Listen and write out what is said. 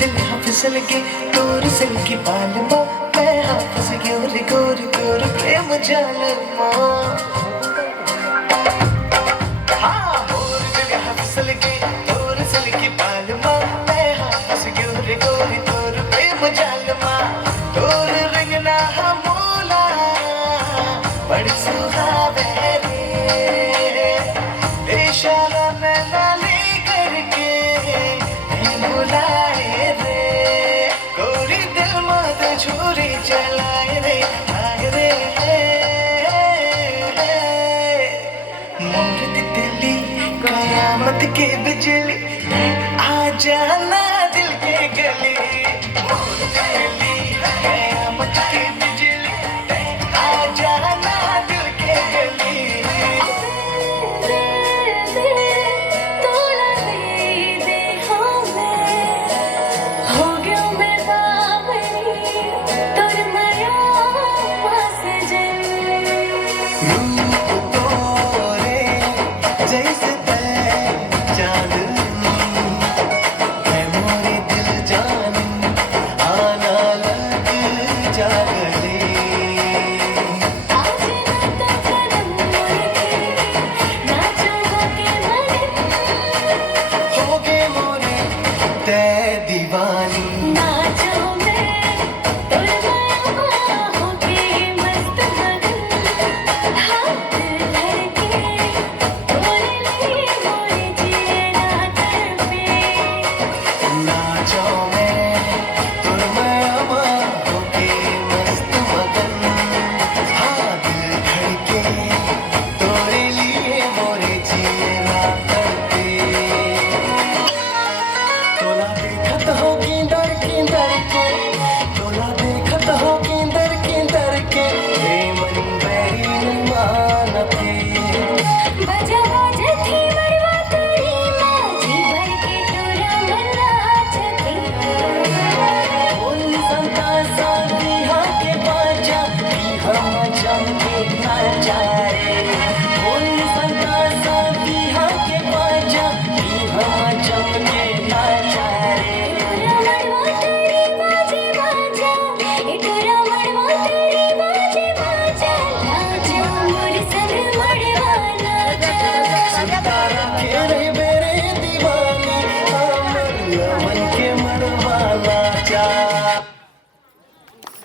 दिल हाँ फिसल के तोर सिल की बालमा मैं हाँ फंस गयो रे गोर गोर प्रेम जालमा हाँ मोर दिल हाँ फिसल के तोर सिल की बालमा मैं हाँ फंस गयो रे गोर गोर प्रेम जालमा तोर रंगना हाँ मोला बड़ी सुहावे रे इशारा नैना ले करके बुलाए रे गोरी दिल मत छुरी चलाए रे आए रे मोर तितली कयामत के बिजली आ जाना दिल के गली मोर तितली कयामत के बिजली आ जाना दिल के गली दीवानी